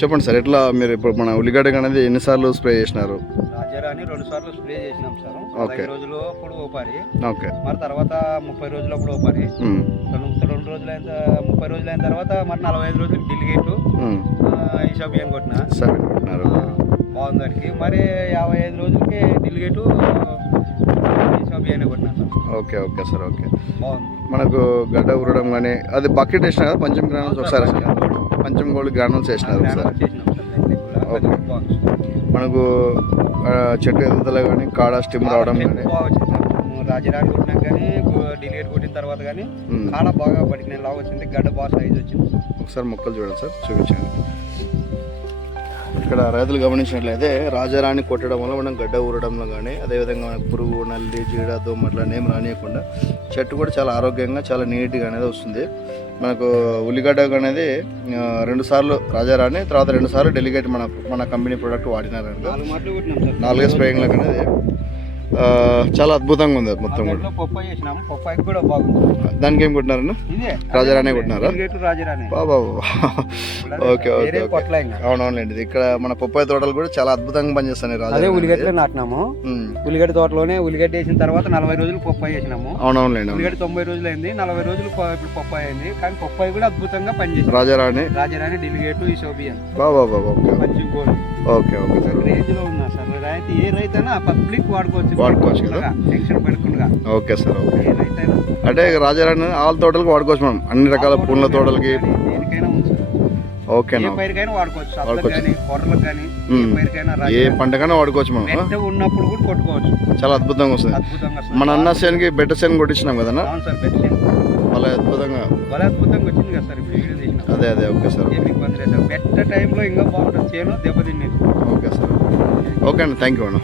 చెప్పండి సార్, ఎట్లా మీరు ఇప్పుడు మన ఉల్లిగడ్డ అనేది ఎన్నిసార్లు స్ప్రే చేసినారు? రాజారాని 2 సార్లు స్ప్రే చేసినాం సార్. ఓకే. 15 రోజులు అప్పుడు ఓపారి, ఓకే. మరి తర్వాత 30 రోజులు అప్పుడు ఓపారి, 2 రోజులు అయిన 30 రోజులు అయిన తర్వాత మరి 45 రోజులు డిలిగేట్ ఈషా బియ్యం కొట్టిన బాగుంది దానికి. మరి 55 రోజులకి డిలిగేటు ఈషా బియ్యాన్ని కొట్టిన sir. Okay okay sir. Okay, బాగుంది. మనకు గడ్డ ఊరడం కానీ అది బకెట్ వేసినా కదా, పంచం గ్రానుల్స్ ఒకసారి పంచం గోల్డ్ గ్రానుల్స్ వేసినారు ఒకసారి. ఓకే. మనకు చెట్టు ఎదుగుదల కానీ కాడ స్టిమ్ రావడం కానీ రాజరాని కొట్టినాక కానీ డిలిగేట్ కొట్టిన తర్వాత కానీ కాడ బాగా పడిన లాగా వచ్చింది, గడ్డ బాగా సైజ్ వచ్చింది. ఒకసారి మొక్కలు చూడండి సార్, చూపించండి. ఇక్కడ రైతులు గమనించినట్లయితే రాజారాణి కొట్టడం వల్ల మనం గడ్డ ఊరడంలో కానీ, అదేవిధంగా మనకు పురుగు, నల్లి, జీడ, దోమ అట్లా ఏం రానియకుండా చెట్టు కూడా చాలా ఆరోగ్యంగా చాలా నీట్గా అనేది వస్తుంది. మనకు ఉల్లిగడ్డ అనేది 2 సార్లు రాజారాణి, తర్వాత 2 సార్లు డెలిగేట్ మన కంపెనీ ప్రోడక్ట్ వాడినారంట. 4 స్ప్రేయింగ్లకు అనేది చాలా అద్భుతంగా ఉంది మొత్తం కూడా. పప్పాయి చేసినాము, పప్పాయి కూడా బాగుంది. దానికి ఏం కొట్టినారన్న? రాజారాణి కొట్టినారా? బాబా. Okay okay. అవునవునండి, ఇక్కడ మన పప్పాయి తోటలు కూడా చాలా అద్భుతంగా పనిచేస్తాయి. అదే ఉల్లిగడ్డలో నాటినాము. ఉల్లిగడ్డ తోటలోనే ఉల్లిగడ్డ వేసిన తర్వాత 40 రోజులు పప్పాయి వేసినాము. అవునవునండి. ఉల్లిగడ్డ 90 రోజులు అయింది, 40 రోజులు ఇప్పుడు పప్పాయి అయింది. కానీ పప్పాయి కూడా అద్భుతంగా పనిచేసింది. రాజారాణి డిలిగేట్ ఈ షోబియన్ బాబా. Okay okay sir. రేంజ్ లో ఉన్నా సార్. రైతు ఏ రైతైనా పబ్లిక్ వాడుకోవచ్చు కదా, టెన్షన్ పడకుండా. Okay sir. ఓకే, ఏ రైతైనా అంటే రాజారాణి ఆల్ తోటలకు వాడుకోవచ్చు మనం, అన్ని రకాల పూల తోటలకి. దేనికైనా ఉంది సార్. ఓకేనా? ఏ పైరుకైనా వాడుకోవచ్చు, అట్లకు కానీ కొర్రలకు కానీ ఏ పైరుకైనా, ఏ పంటకైనా వాడుకోవచ్చు మనం. బెట్ట ఉన్నప్పుడు కూడా కొట్టుకోవచ్చు. చాలా అద్భుతంగా వస్తుంది. అద్భుతంగా మన అన్న సేనుకి బెట్ట సేను కొట్టించినాం కదా. అవును సార్, బెట్ట సేను భలే అద్భుతంగా వచ్చింది కదా సార్. ఇప్పుడు వీడియో తీసినాం. అదే ఓకే సార్. ఏమి ఇబ్బంది లేదు సార్. బెట్ట టైంలో ఇంకా బాగుంటుంది, చేను దెబ్బతినేది. Okay sir. ఓకే అండి, థ్యాంక్ యూ అన్న.